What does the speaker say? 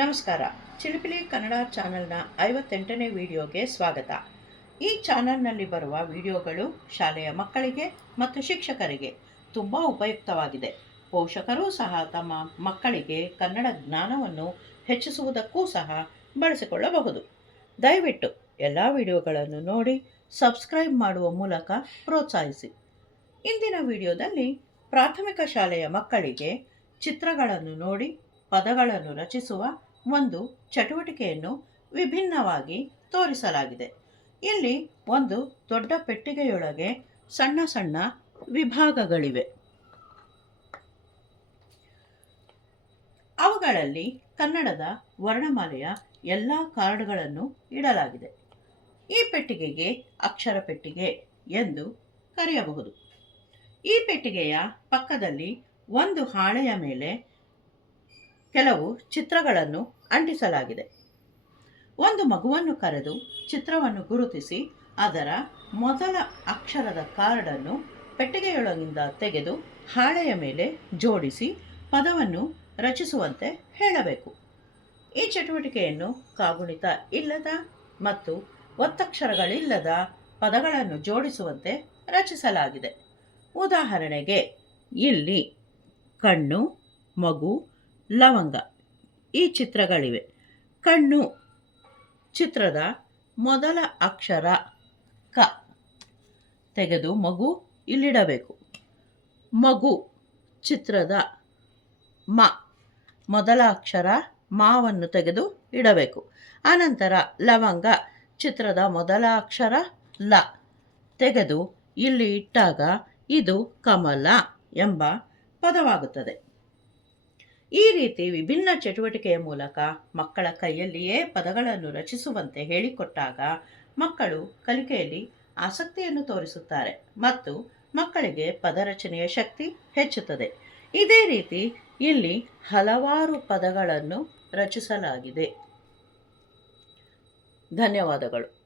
ನಮಸ್ಕಾರ. ಚಿಲಿಪಿಲಿ ಕನ್ನಡ ಚಾನೆಲ್ನ ಐವತ್ತೆಂಟನೇ ವಿಡಿಯೋಗೆ ಸ್ವಾಗತ. ಈ ಚಾನೆಲ್ನಲ್ಲಿ ಬರುವ ವಿಡಿಯೋಗಳು ಶಾಲೆಯ ಮಕ್ಕಳಿಗೆ ಮತ್ತು ಶಿಕ್ಷಕರಿಗೆ ತುಂಬ ಉಪಯುಕ್ತವಾಗಿದೆ. ಪೋಷಕರೂ ಸಹ ತಮ್ಮ ಮಕ್ಕಳಿಗೆ ಕನ್ನಡ ಜ್ಞಾನವನ್ನು ಹೆಚ್ಚಿಸುವುದಕ್ಕೂ ಸಹ ಬಳಸಿಕೊಳ್ಳಬಹುದು. ದಯವಿಟ್ಟು ಎಲ್ಲ ವಿಡಿಯೋಗಳನ್ನು ನೋಡಿ ಸಬ್ಸ್ಕ್ರೈಬ್ ಮಾಡುವ ಮೂಲಕ ಪ್ರೋತ್ಸಾಹಿಸಿ. ಇಂದಿನ ವಿಡಿಯೋದಲ್ಲಿ ಪ್ರಾಥಮಿಕ ಶಾಲೆಯ ಮಕ್ಕಳಿಗೆ ಚಿತ್ರಗಳನ್ನು ನೋಡಿ ಪದಗಳನ್ನು ರಚಿಸುವ ಒಂದು ಚಟುವಟಿಕೆಯನ್ನು ವಿಭಿನ್ನವಾಗಿ ತೋರಿಸಲಾಗಿದೆ. ಇಲ್ಲಿ ಒಂದು ದೊಡ್ಡ ಪೆಟ್ಟಿಗೆಯೊಳಗೆ ಸಣ್ಣ ಸಣ್ಣ ವಿಭಾಗಗಳಿವೆ. ಅವುಗಳಲ್ಲಿ ಕನ್ನಡದ ವರ್ಣಮಾಲೆಯ ಎಲ್ಲ ಕಾರ್ಡ್ಗಳನ್ನು ಇಡಲಾಗಿದೆ. ಈ ಪೆಟ್ಟಿಗೆಗೆ ಅಕ್ಷರ ಪೆಟ್ಟಿಗೆ ಎಂದು ಕರೆಯಬಹುದು. ಈ ಪೆಟ್ಟಿಗೆಯ ಪಕ್ಕದಲ್ಲಿ ಒಂದು ಹಾಳೆಯ ಮೇಲೆ ಕೆಲವು ಚಿತ್ರಗಳನ್ನು ಅಂಟಿಸಲಾಗಿದೆ. ಒಂದು ಮಗುವನ್ನು ಕರೆದು ಚಿತ್ರವನ್ನು ಗುರುತಿಸಿ, ಅದರ ಮೊದಲ ಅಕ್ಷರದ ಕಾರ್ಡನ್ನು ಪೆಟ್ಟಿಗೆಯೊಳಗಿಂದ ತೆಗೆದು ಹಾಳೆಯ ಮೇಲೆ ಜೋಡಿಸಿ ಪದವನ್ನು ರಚಿಸುವಂತೆ ಹೇಳಬೇಕು. ಈ ಚಟುವಟಿಕೆಯನ್ನು ಕಾಗುಣಿತ ಇಲ್ಲದ ಮತ್ತು ಒತ್ತಕ್ಷರಗಳಿಲ್ಲದ ಪದಗಳನ್ನು ಜೋಡಿಸುವಂತೆ ರಚಿಸಲಾಗಿದೆ. ಉದಾಹರಣೆಗೆ, ಇಲ್ಲಿ ಕಣ್ಣು, ಮಗು ಲವಂಗ. ಈ ಚಿತ್ರಗಳಿವೆ. ಕಣ್ಣು ಚಿತ್ರದ ಮೊದಲ ಅಕ್ಷರ ಕ. ತೆಗೆದು ಮಗು ಇಲ್ಲಿಡಬೇಕು. ಮಗು ಚಿತ್ರದ ಮ. ಮೊದಲ ಅಕ್ಷರ ಮಾವನ್ನು ತೆಗೆದು ಇಡಬೇಕು. ಆನಂತರ ಲವಂಗ ಚಿತ್ರದ ಮೊದಲ ಅಕ್ಷರ ಲ. ತೆಗೆದು ಇಲ್ಲಿ ಇಟ್ಟಾಗ ಇದು ಕಮಲ ಎಂಬ ಪದವಾಗುತ್ತದೆ. ಈ ರೀತಿ ವಿಭಿನ್ನ ಚಟುವಟಿಕೆಯ ಮೂಲಕ ಮಕ್ಕಳ ಕೈಯಲ್ಲಿಯೇ ಪದಗಳನ್ನು ರಚಿಸುವಂತೆ ಹೇಳಿಕೊಟ್ಟಾಗ ಮಕ್ಕಳು ಕಲಿಕೆಯಲ್ಲಿ ಆಸಕ್ತಿಯನ್ನು ತೋರಿಸುತ್ತಾರೆ ಮತ್ತು ಮಕ್ಕಳಿಗೆ ಪದರಚನೆಯ ಶಕ್ತಿ ಹೆಚ್ಚುತ್ತದೆ. ಇದೇ ರೀತಿ ಇಲ್ಲಿ ಹಲವಾರು ಪದಗಳನ್ನು ರಚಿಸಲಾಗಿದೆ. ಧನ್ಯವಾದಗಳು.